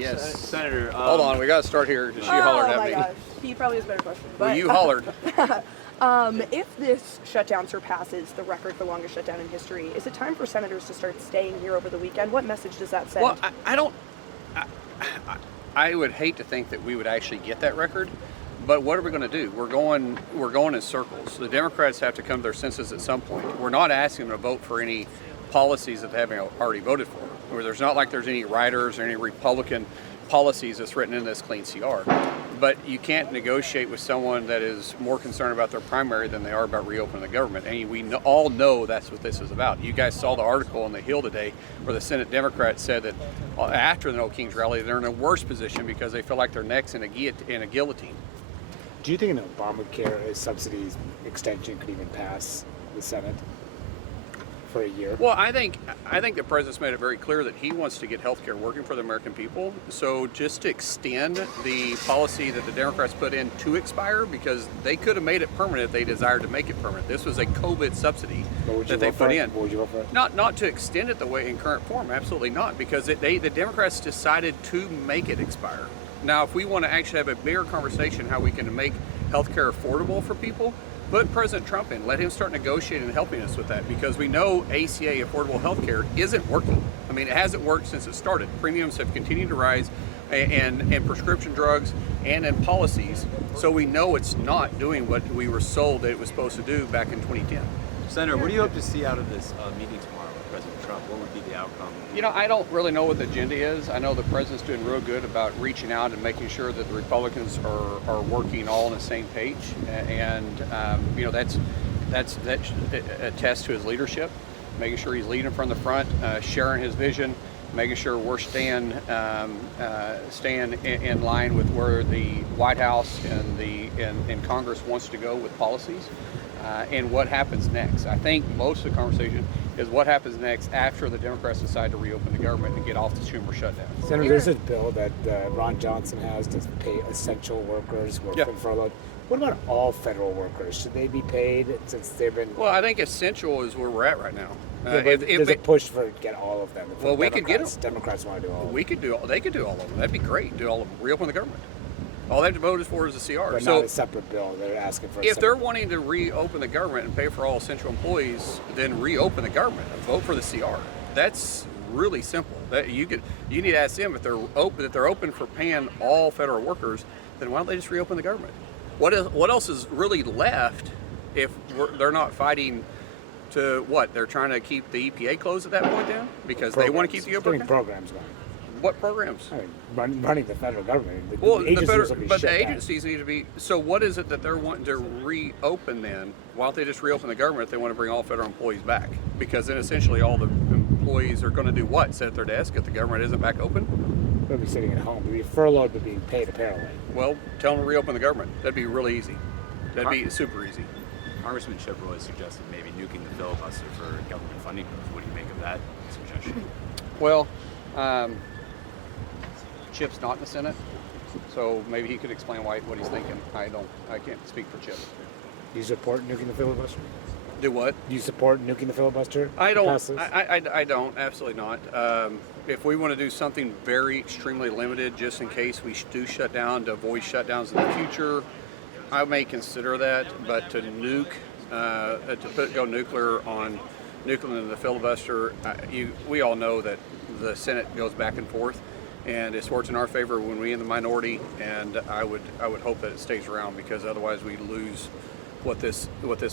Yes. Senator. Hold on, we got to start here because she hollered at me. Oh my gosh, he probably has a better question. Well, But, you hollered. if this shutdown surpasses the record for longest shutdown in history, is it time for senators to start staying here over the weekend? What message does that send? Well, I don't. I would hate to think that we would actually get that record, but what are we going to do? We're going in circles. The Democrats have to come to their senses at some point. We're not asking them to vote for any policies that they haven't already voted for. Where there's not like there's any riders or any Republican policies that's written in this clean CR. But you can't negotiate with someone that is more concerned about their primary than they are about reopening the government. And we all know that's what this is about. You guys saw the article on the Hill today where the Senate Democrats said that after the No Kings rally, they're in a worse position because they feel like their neck's in a guillotine. Do you think an Obamacare subsidies extension could even pass the Senate for a year? Well, I think the president's made it very clear that he wants to get health care working for the American people. So just to extend the policy that the Democrats put in to expire, because they could have made it permanent if they desired to make it permanent. This was a COVID subsidy that they put in. What would you vote for? Not to extend it the way in current form, absolutely not, because the Democrats decided to make it expire. Now, if we want to actually have a bigger conversation how we can make health care affordable for people, put President Trump in. Let him start negotiating and helping us with that, because we know ACA, affordable health care, isn't working. I mean, it hasn't worked since it started. Premiums have continued to rise, and prescription drugs and in policies. So we know it's not doing what we were sold that it was supposed to do back in 2010. Senator, what do you hope to see out of this meeting tomorrow with President Trump? What would be the outcome? You know, I don't really know what the agenda is. I know the president's doing real good about reaching out and making sure that the Republicans are working all on the same page, and you know that attests to his leadership, making sure he's leading from the front, sharing his vision, making sure we're staying in line with where the White House and Congress wants to go with policies, and what happens next. I think most of the conversation is what happens next after the Democrats decide to reopen the government and get off the Schumer shutdown. Senator, there's a bill that Ron Johnson has to pay essential workers who are furloughed. What about all federal workers? Should they be paid since they've been? Well, I think essential is where we're at right now. There's a push for get all of them. Well, we could get them. Democrats want to do all of them. We could do. They could do all of them. That'd be great. Do all of them. Reopen the government. All they have to vote for is the CR. But so not a separate bill. They're asking for. If they're wanting to reopen the government and pay for all essential employees, then reopen the government and vote for the CR. That's really simple. That you need to ask them if they're open for paying all federal workers. Then why don't they just reopen the government? What else is really left if they're not fighting to what? They're trying to keep the EPA closed at that point then? Because they want to keep the EPA programs going. What programs? I mean, running the federal government. The agencies need to be. So what is it that they're wanting to reopen then? Why don't they just reopen the government if they want to bring all federal employees back? Because then essentially all the employees are going to do what? Sit at their desk if the government isn't back open? They'll be sitting at home. They'll be furloughed but being paid apparently. Well, tell them to reopen the government. That'd be really easy. That'd be super easy. Congressman Chippewa has suggested maybe nuking the filibuster for government funding. What do you make of that suggestion? Well, Chip's not in the Senate, so maybe he could explain what he's thinking. I can't speak for Chip. Do you support nuking the filibuster? Do what? Do you support nuking the filibuster? I don't. I don't. Absolutely not. If we want to do something very extremely limited, just in case we do shut down to avoid shutdowns in the future, I may consider that. But to nuke, go nuclear on nuclear in the filibuster, we all know that the Senate goes back and forth, and it works in our favor when we're in the minority. And I would hope that it stays around, because otherwise we lose what this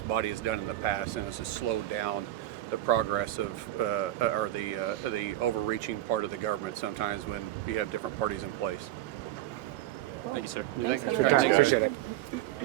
body has done in the past, and it's to slow down the progress of or the overreaching part of the government sometimes when you have different parties in place. Thank you, sir. Appreciate it.